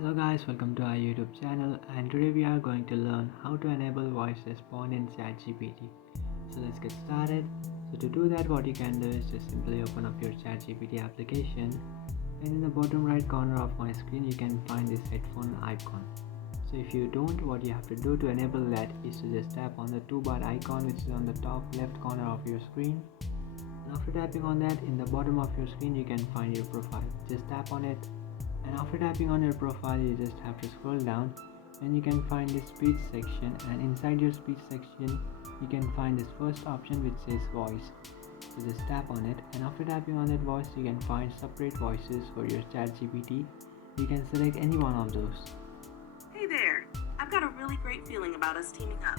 Hello guys, welcome to our YouTube channel, and today we are going to learn how to enable voice response in ChatGPT. So let's get started. So to do that, what you can do is just simply open up your ChatGPT application, and in the bottom right corner of my screen you can find this headphone icon. So if you don't, what you have to do to enable that is to just tap on the two bar icon which is on the top left corner of your screen. And after tapping on that, in the bottom of your screen you can find your profile. Just tap on it, and after tapping on your profile you just have to scroll down and you can find this speech section, and inside your speech section you can find this first option which says voice. So just tap on it, and after tapping on that voice you can find separate voices for your ChatGPT. You can select any one of those. Hey there! I've got a really great feeling about us teaming up.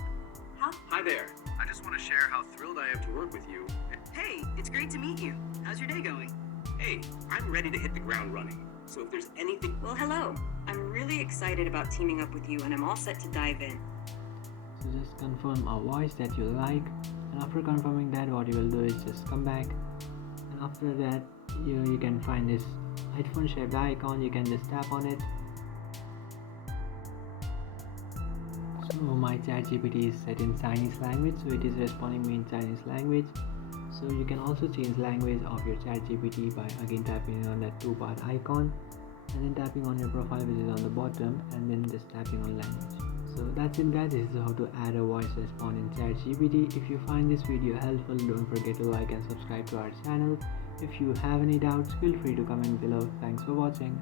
Hi there. I just want to share how thrilled I am to work with you. Hey, it's great to meet you. How's your day going? Hey, I'm ready to hit the ground running. So if there's anything... Well, hello. I'm really excited about teaming up with you, and I'm all set to dive in. So just confirm a voice that you like, and after confirming that, what you will do is just come back, and after that you can find this headphone shaped icon. You can just tap on it. So my ChatGPT is set in Chinese language, so it is responding me in Chinese language. So you can also change language of your ChatGPT by again tapping on that two bar icon and then tapping on your profile which is on the bottom, and then just tapping on language. So that's it guys, this is how to add a voice response in ChatGPT. If you find this video helpful, don't forget to like and subscribe to our channel. If you have any doubts, feel free to comment below. Thanks for watching.